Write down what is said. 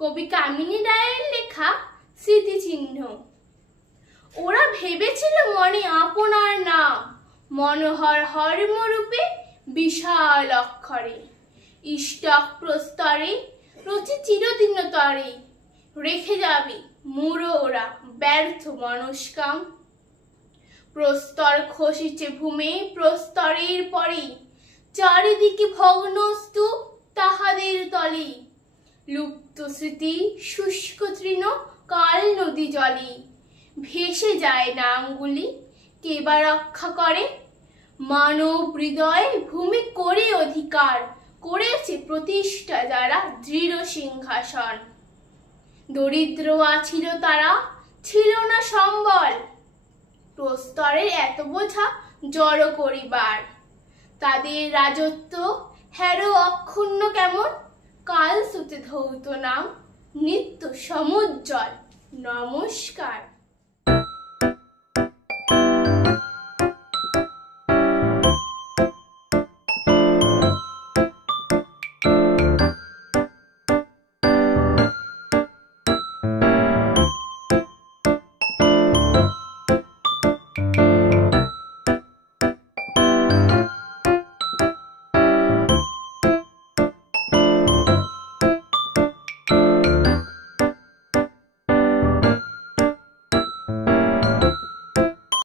কবি কামিনী রায়ের লেখা স্মৃতিচিহ্ন। ওরা ভেবেছিল মনে আপনার নাম, মনোহর হর্মরূপে বিশাল অক্ষরে, ইষ্টক প্রস্তরে রচি চিরদিনতরে, রেখে যাবে মুড়ো ওরা ব্যর্থ মনস্কাম। প্রস্তর খসিছে ভূমে প্রস্তরের পরে, চারিদিকে ভগ্ন স্তূপ তাহাদের তলে, লুপ্ত স্মৃতি শুষ্ক তৃণ কাল নদী জলে, ভেসে যায় নামগুলি কে বা রক্ষা করে। মানব হৃদয় ভূমি করে অধিকার, করেছে প্রতিষ্ঠা যারা দৃঢ় সিংহাসন। দরিদ্র আছিল তারা, ছিল না সম্বল, প্রস্তরের এত বোঝা জড়ো করিবার। তাদের রাজত্ব হেরো অক্ষুণ্ণ কেমন, কাল স্রোতে ধৌত নাম নিত্য সমুজ্জ্বল। নমস্কার।